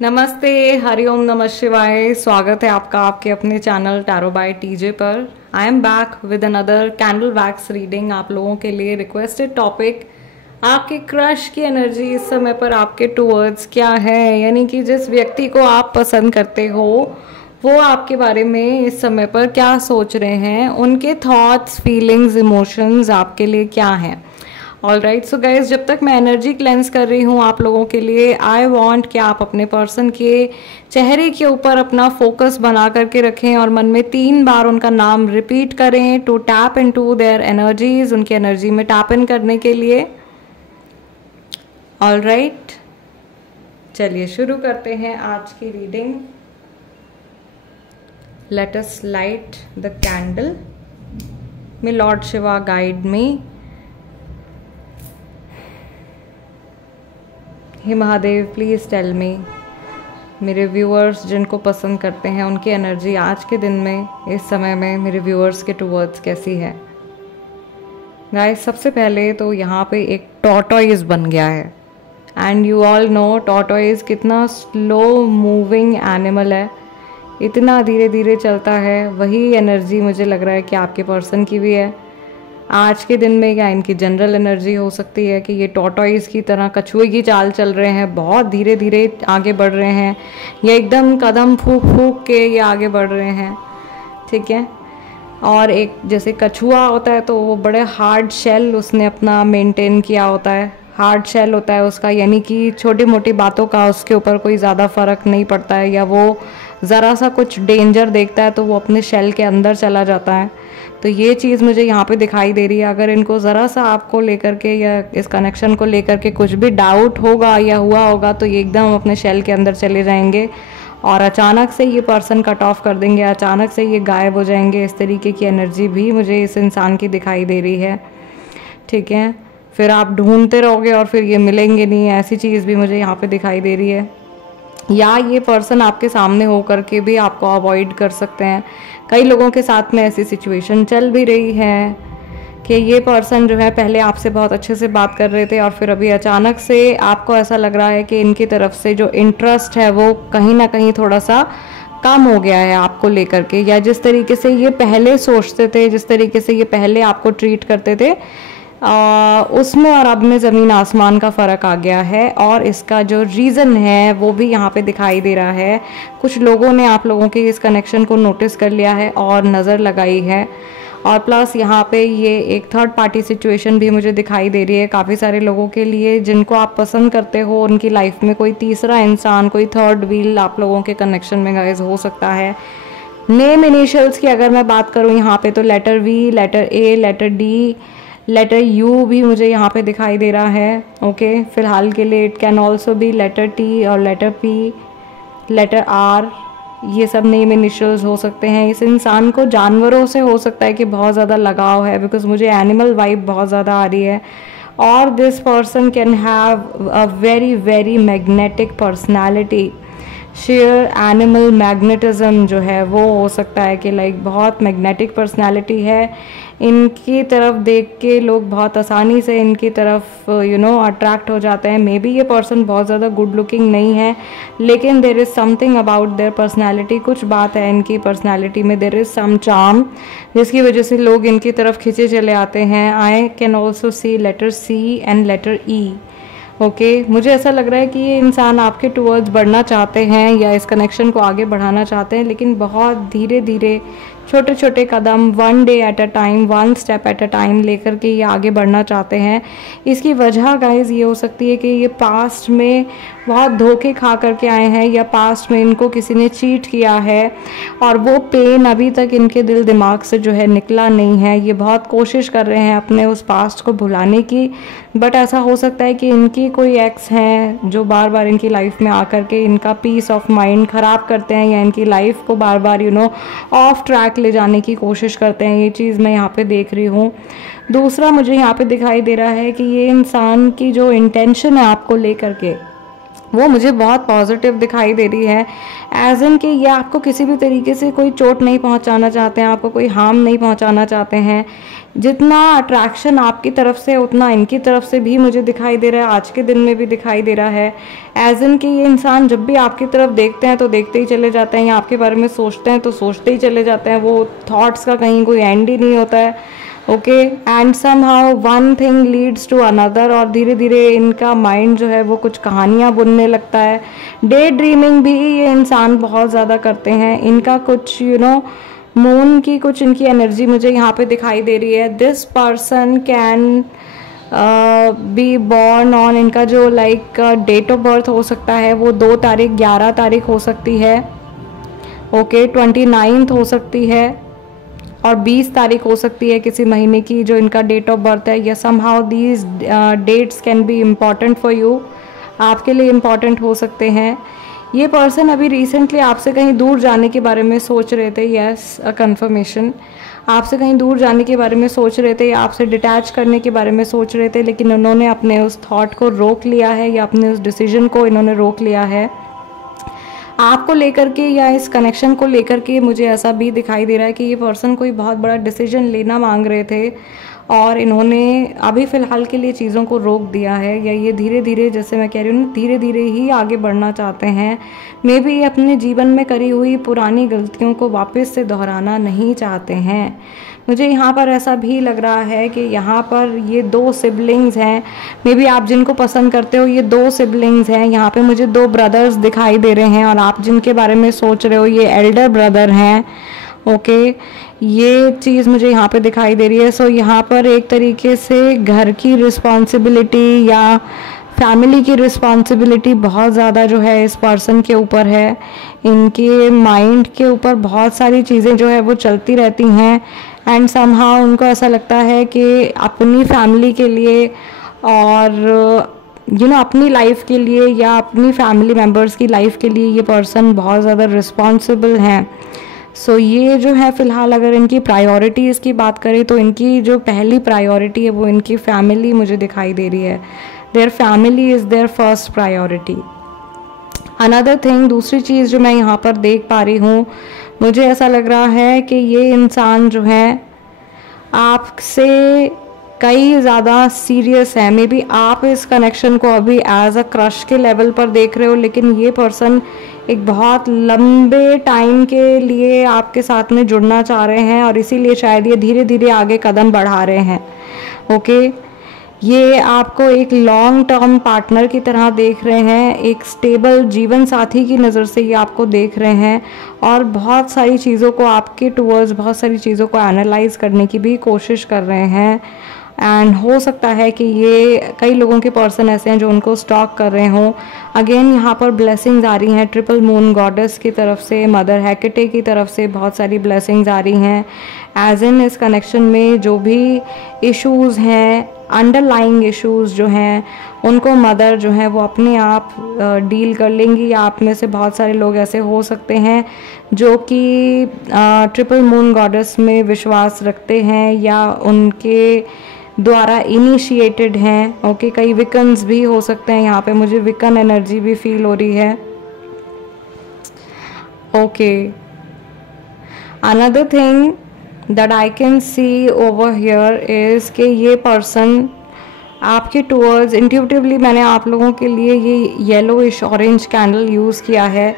नमस्ते, हरिओम, नमः शिवाय। स्वागत है आपका आपके अपने चैनल टैरो बाय टीजे पर। I am back with another candle wax reading. आप लोगों के लिए रिक्वेस्टेड टॉपिक, आपके क्रश की एनर्जी इस समय पर आपके टूवर्ड्स क्या है, यानी कि जिस व्यक्ति को आप पसंद करते हो वो आपके बारे में इस समय पर क्या सोच रहे हैं, उनके थॉट्स, फीलिंग्स, इमोशंस आपके लिए क्या हैं। ऑल राइट, सो गाइज, जब तक मैं एनर्जी क्लेंस कर रही हूँ आप लोगों के लिए, आई वॉन्ट कि आप अपने पर्सन के चेहरे के ऊपर अपना फोकस बना करके रखें और मन में 3 बार उनका नाम रिपीट करें to tap in to their energies, उनकी एनर्जी में टैप इन करने के लिए। ऑल राइट, चलिए शुरू करते हैं आज की reading. Let us light the candle. May lord Shiva guide me. हे महादेव, प्लीज़ टेल मी, मेरे व्यूअर्स जिनको पसंद करते हैं उनकी एनर्जी आज के दिन में, इस समय में मेरे व्यूअर्स के टूवर्ड्स कैसी है। गाइस, सबसे पहले तो यहाँ पे एक टॉर्टोइज बन गया है and you all know tortoise कितना स्लो मूविंग एनिमल है, इतना धीरे धीरे चलता है। वही एनर्जी मुझे लग रहा है कि आपके पर्सन की भी है आज के दिन में, या इनकी जनरल एनर्जी हो सकती है कि ये टॉर्टोइज की तरह कछुए की चाल चल रहे हैं, बहुत धीरे धीरे आगे बढ़ रहे हैं, या एकदम कदम फूक फूक के ये आगे बढ़ रहे हैं। ठीक है, और एक जैसे कछुआ होता है तो वो बड़े हार्ड शेल उसने अपना मेंटेन किया होता है, हार्ड शेल होता है उसका, यानी कि छोटी मोटी बातों का उसके ऊपर कोई ज़्यादा फर्क नहीं पड़ता है, या वो ज़रा सा कुछ डेंजर देखता है तो वो अपने शेल के अंदर चला जाता है। तो ये चीज़ मुझे यहाँ पे दिखाई दे रही है। अगर इनको ज़रा सा आपको लेकर के या इस कनेक्शन को लेकर के कुछ भी डाउट होगा या हुआ होगा तो ये एकदम अपने शेल के अंदर चले जाएंगे और अचानक से ये पर्सन कट ऑफ कर देंगे, अचानक से ये गायब हो जाएंगे। इस तरीके की एनर्जी भी मुझे इस इंसान की दिखाई दे रही है। ठीक है, फिर आप ढूंढते रहोगे और फिर ये मिलेंगे नहीं, ऐसी चीज़ भी मुझे यहाँ पे दिखाई दे रही है। या ये पर्सन आपके सामने होकर के भी आपको अवॉइड कर सकते हैं। कई लोगों के साथ में ऐसी सिचुएशन चल भी रही है कि ये पर्सन जो है पहले आपसे बहुत अच्छे से बात कर रहे थे और फिर अभी अचानक से आपको ऐसा लग रहा है कि इनकी तरफ से जो इंटरेस्ट है वो कहीं ना कहीं थोड़ा सा कम हो गया है आपको लेकर के, या जिस तरीके से ये पहले सोचते थे, जिस तरीके से ये पहले आपको ट्रीट करते थे उसमें और अब में ज़मीन आसमान का फ़र्क आ गया है। और इसका जो रीज़न है वो भी यहाँ पे दिखाई दे रहा है। कुछ लोगों ने आप लोगों के इस कनेक्शन को नोटिस कर लिया है और नज़र लगाई है, और प्लस यहाँ पे ये एक थर्ड पार्टी सिचुएशन भी मुझे दिखाई दे रही है काफ़ी सारे लोगों के लिए जिनको आप पसंद करते हो। उनकी लाइफ में कोई तीसरा इंसान, कोई थर्ड व्हील आप लोगों के कनेक्शन में गाइस हो सकता है। नेम इनिशियल्स की अगर मैं बात करूँ यहाँ पे तो letter V, letter A, letter D, letter U भी मुझे यहाँ पे दिखाई दे रहा है। ओके, फिलहाल के लिए it can also be letter T और लेटर पी, लेटर आर, ये सब नेम इनिशियल्स हो सकते हैं। इस इंसान को जानवरों से हो सकता है कि बहुत ज़्यादा लगाव है, बिकॉज मुझे एनिमल वाइब बहुत ज़्यादा आ रही है। और this person can have a very very magnetic personality. Share animal magnetism जो है वो हो सकता है कि लाइक बहुत मैग्नेटिक पर्सनालिटी है। इनकी तरफ देख के लोग बहुत आसानी से इनकी तरफ अट्रैक्ट हो जाते हैं। मे बी ये पर्सन बहुत ज़्यादा गुड लुकिंग नहीं है, लेकिन there is something about their personality, कुछ बात है इनकी पर्सनैलिटी में, देर इज़ सम चार्म जिसकी वजह से लोग इनकी तरफ खींचे चले आते हैं। I can also see letter C and letter E. Okay, मुझे ऐसा लग रहा है कि ये इंसान आपके टूवर्ड्स बढ़ना चाहते हैं या इस कनेक्शन को आगे बढ़ाना चाहते हैं, लेकिन बहुत धीरे धीरे छोटे छोटे कदम, 1 day at a time, 1 step at a time लेकर के ये आगे बढ़ना चाहते हैं। इसकी वजह गाइज ये हो सकती है कि ये पास्ट में बहुत धोखे खा करके आए हैं, या पास्ट में इनको किसी ने चीट किया है और वो पेन अभी तक इनके दिल दिमाग से जो है निकला नहीं है। ये बहुत कोशिश कर रहे हैं अपने उस पास्ट को भुलाने की, बट ऐसा हो सकता है कि इनकी कोई एक्स हैं जो बार बार इनकी लाइफ में आकर के इनका पीस ऑफ माइंड ख़राब करते हैं, या इनकी लाइफ को बार बार ऑफ ट्रैक ले जाने की कोशिश करते हैं। ये चीज़ मैं यहाँ पे देख रही हूँ। दूसरा मुझे यहाँ पे दिखाई दे रहा है कि ये इंसान की जो इंटेंशन है आपको लेकर के, वो मुझे बहुत पॉजिटिव दिखाई दे रही है। एज इन कि ये आपको किसी भी तरीके से कोई चोट नहीं पहुंचाना चाहते हैं, आपको कोई हार्म नहीं पहुंचाना चाहते हैं। जितना अट्रैक्शन आपकी तरफ से उतना इनकी तरफ से भी मुझे दिखाई दे रहा है, आज के दिन में भी दिखाई दे रहा है। एज इन कि ये इंसान जब भी आपकी तरफ देखते हैं तो देखते ही चले जाते हैं, या आपके बारे में सोचते हैं तो सोचते ही चले जाते हैं। वो थॉट्स का कहीं कोई एंड ही नहीं होता है। Okay, and somehow one thing leads to another, और धीरे धीरे इनका माइंड जो है वो कुछ कहानियाँ बुनने लगता है। डे ड्रीमिंग भी ये इंसान बहुत ज़्यादा करते हैं। इनका कुछ मून की कुछ इनकी एनर्जी मुझे यहाँ पे दिखाई दे रही है। This person can be born on, इनका जो डेट ऑफ बर्थ हो सकता है वो 2 तारीख 11 तारीख हो सकती है। ओके, 29 हो सकती है और 20 तारीख हो सकती है किसी महीने की जो इनका डेट ऑफ बर्थ है। या somehow these dates can be important for you, आपके लिए इम्पॉर्टेंट हो सकते हैं। ये पर्सन अभी रिसेंटली आपसे कहीं दूर जाने के बारे में सोच रहे थे। यस, अ कन्फर्मेशन। आपसे कहीं दूर जाने के बारे में सोच रहे थे या आपसे डिटैच करने के बारे में सोच रहे थे, लेकिन उन्होंने अपने उस थॉट को रोक लिया है या अपने उस डिसीजन को इन्होंने रोक लिया है। आपको लेकर के या इस कनेक्शन को लेकर के मुझे ऐसा भी दिखाई दे रहा है कि ये पर्सन कोई बहुत बड़ा डिसीजन लेना मांग रहे थे और इन्होंने अभी फ़िलहाल के लिए चीज़ों को रोक दिया है, या ये धीरे धीरे, जैसे मैं कह रही हूँ, धीरे धीरे ही आगे बढ़ना चाहते हैं। मे बी ये अपने जीवन में करी हुई पुरानी गलतियों को वापस से दोहराना नहीं चाहते हैं। मुझे यहाँ पर ऐसा भी लग रहा है कि यहाँ पर ये 2 सिबलिंग्स हैं। मे बी आप जिनको पसंद करते हो ये 2 सिबलिंग्स हैं। यहाँ पे मुझे 2 ब्रदर्स दिखाई दे रहे हैं और आप जिनके बारे में सोच रहे हो ये एल्डर ब्रदर हैं। ओके, ये चीज़ मुझे यहाँ पे दिखाई दे रही है। सो यहाँ पर एक तरीके से घर की रिस्पॉन्सिबिलिटी या फैमिली की रिस्पॉन्सिबिलिटी बहुत ज़्यादा जो है इस पर्सन के ऊपर है। इनके माइंड के ऊपर बहुत सारी चीज़ें जो है वो चलती रहती हैं एंड समहाउ उनको ऐसा लगता है कि अपनी फैमिली के लिए और अपनी लाइफ के लिए या अपनी फैमिली मेम्बर्स की लाइफ के लिए ये पर्सन बहुत ज़्यादा रिस्पॉन्सिबल हैं। सो ये जो है फ़िलहाल अगर इनकी प्रायोरिटीज़ की बात करें तो इनकी जो पहली प्रायोरिटी है वो इनकी फैमिली मुझे दिखाई दे रही है। Their family is their first priority. Another thing, दूसरी चीज़ जो मैं यहाँ पर देख पा रही हूँ, मुझे ऐसा लग रहा है कि ये इंसान जो है आपसे कई ज़्यादा सीरियस है। मे बी आप इस कनेक्शन को अभी एज अ क्रश के लेवल पर देख रहे हो, लेकिन ये पर्सन एक बहुत लंबे टाइम के लिए आपके साथ में जुड़ना चाह रहे हैं और इसीलिए शायद ये धीरे धीरे आगे कदम बढ़ा रहे हैं। ओके, ये आपको एक लॉन्ग टर्म पार्टनर की तरह देख रहे हैं, एक स्टेबल जीवन साथी की नज़र से ये आपको देख रहे हैं और बहुत सारी चीज़ों को आपके टूवर्ड्स, बहुत सारी चीज़ों को एनालाइज करने की भी कोशिश कर रहे हैं। एंड हो सकता है कि ये कई लोगों के पर्सन ऐसे हैं जो उनको स्टॉक कर रहे हों। अगेन यहाँ पर ब्लेसिंग्स आ रही हैं ट्रिपल मून गॉडेस की तरफ से, मदर हेकेटे की तरफ से बहुत सारी ब्लेसिंग्स आ रही हैं। एज इन इस कनेक्शन में जो भी इश्यूज़ हैं, अंडरलाइंग इश्यूज़ जो हैं, उनको मदर जो है वो अपने आप डील कर लेंगी। या आप में से बहुत सारे लोग ऐसे हो सकते हैं जो कि ट्रिपल मून गॉडेस में विश्वास रखते हैं या उनके द्वारा इनिशिएटेड हैं। ओके, कई विकन्स भी हो सकते हैं। यहाँ पे मुझे विकन एनर्जी भी फील हो रही है। Okay, another thing that I can see over here is कि ये पर्सन आपके टूवर्ड्स इंट्यूटिवली, मैंने आप लोगों के लिए ये येलोइश ऑरेंज कैंडल यूज़ किया है।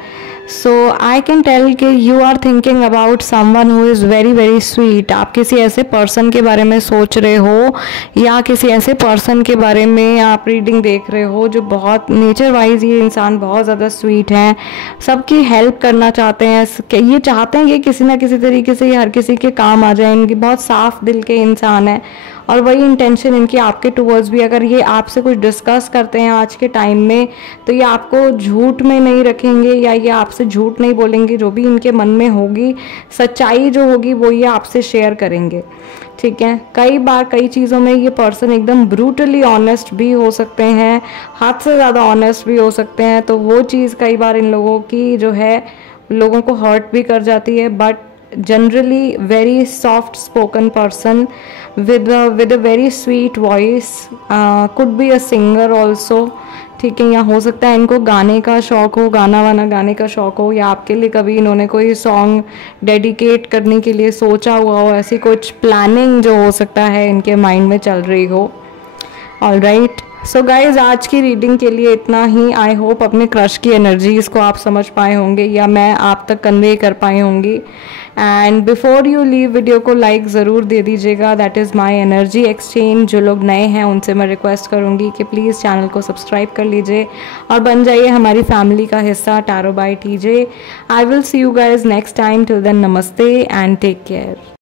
सो आई कैन टेल कि you are thinking about someone who is very very sweet. आप किसी ऐसे पर्सन के बारे में सोच रहे हो या किसी ऐसे पर्सन के बारे में आप रीडिंग देख रहे हो जो बहुत नेचर वाइज ये इंसान बहुत ज़्यादा स्वीट हैं, सबकी हेल्प करना चाहते हैं। ये चाहते हैं कि किसी ना किसी तरीके से ये हर किसी के काम आ जाए। इनकी बहुत साफ दिल के इंसान है और वही इंटेंशन इनकी आपके टूवर्ड्स भी। अगर ये आपसे कुछ डिस्कस करते हैं आज के टाइम में तो ये आपको झूठ में नहीं रखेंगे या ये आपसे झूठ नहीं बोलेंगे। जो भी इनके मन में होगी, सच्चाई जो होगी वो ये आपसे शेयर करेंगे। ठीक है, कई बार कई चीज़ों में ये पर्सन एकदम ब्रूटली ऑनेस्ट भी हो सकते हैं, हद से ज़्यादा ऑनेस्ट भी हो सकते हैं। तो वो चीज़ कई बार इन लोगों की जो है लोगों को हर्ट भी कर जाती है। But generally very soft spoken person with a very sweet voice, could be a singer also। ठीक है, या हो सकता है इनको गाने का शौक़ हो, गाना वाना गाने का शौक़ हो, या आपके लिए कभी इन्होंने कोई सॉन्ग डेडिकेट करने के लिए सोचा हुआ हो, ऐसी कुछ प्लानिंग जो हो सकता है इनके माइंड में चल रही हो। ऑलराइट, सो गाइज आज की रीडिंग के लिए इतना ही। आई होप अपने क्रश की एनर्जीज को आप समझ पाए होंगे या मैं आप तक कन्वे कर पाई होंगी। And before you leave video को लाइक ज़रूर दे दीजिएगा, that is my energy exchange. जो लोग नए हैं उनसे मैं रिक्वेस्ट करूँगी कि प्लीज़ चैनल को सब्सक्राइब कर लीजिए और बन जाइए हमारी फैमिली का हिस्सा tarot by TJ. I will see you guys next time, till then नमस्ते एंड टेक केयर।